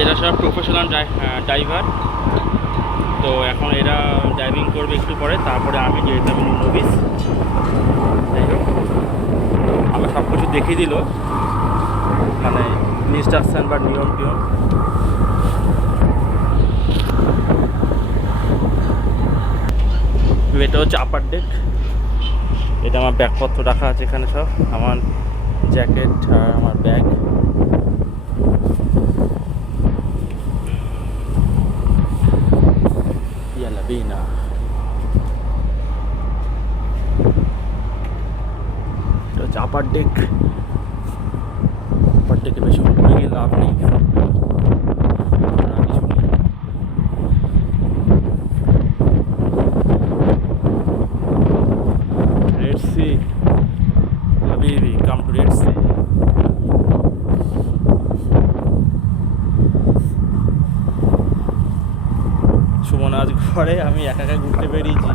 এরা সব professional driver. তো এখন এরা ড্রাইভিং করবে একটু পরে, তারপরে আমি যেহেতু আমি নবিস, যাই হোক আমার সব কিছু দেখিয়ে দিল, মানে ইনস্ট্রাকশান বা নিয়ম টিয়ম। এটা হচ্ছে আপার ডেক। এটা আমার ব্যাগপত্র রাখা আছে এখানে, সব আমার জ্যাকেট আর আমার ব্যাগ। ইয়ালা বিনা এটা হচ্ছে আপার ডেক। আপার ডেকে বেশি উপরে গিয়ে লাভ নেই, কিছু নেই। রেড সি হাবিবি, come to Red Sea. Suman আজ ঘরে, আমি একা একা ঘুরতে বেরিয়েছি।